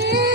Amen.